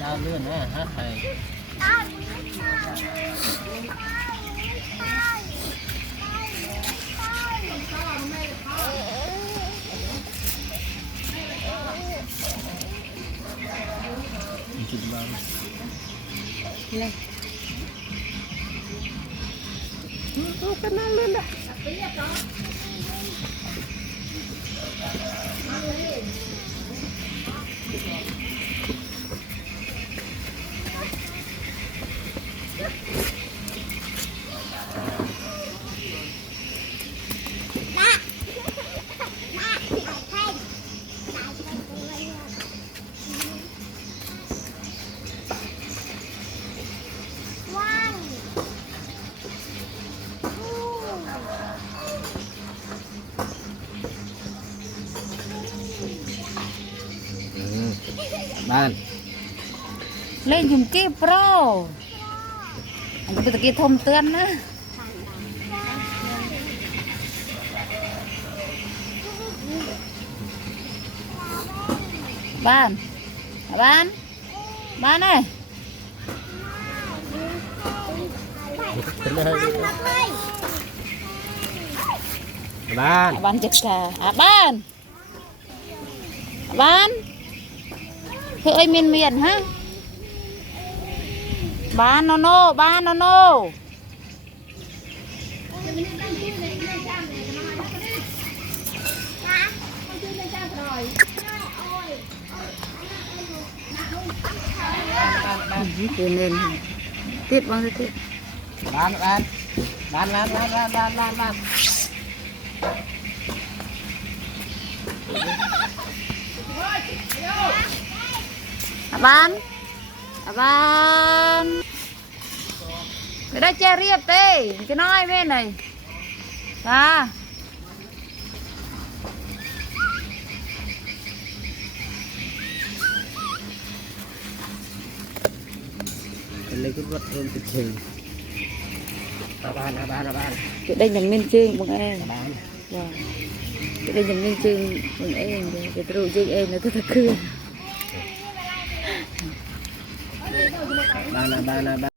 ดาวเลื่อนนะฮะไทยจุดบ้างเลยดูกันนั่นเลยนะบ้านเล่นยุ่งกี้โปรอันนี้เป็นตะกี้ทมเตือนนะบ้านบ้านบ้านเลยบ้านบ้านจักรบ้านบ้านเฮ้ยเมียนฮะบ้านโนบ้านโนตีนเล่นติดบ้างติดบ้านบ้านบ้านบ้านบ้านบ้านบ้านบ้านบ้านบ้านไปได้เจเรียบเต้จะน้อยแม่หน่อยตาเป็นเลยก็รถเริ่มติดเชิงบ้านบ้านบ้านจะได้ยังมินจึงมึงเองบ้านจะได้ยังมินจึงมึงเองจะรู้จึงเองนะทุกคืนบ้านบ้าน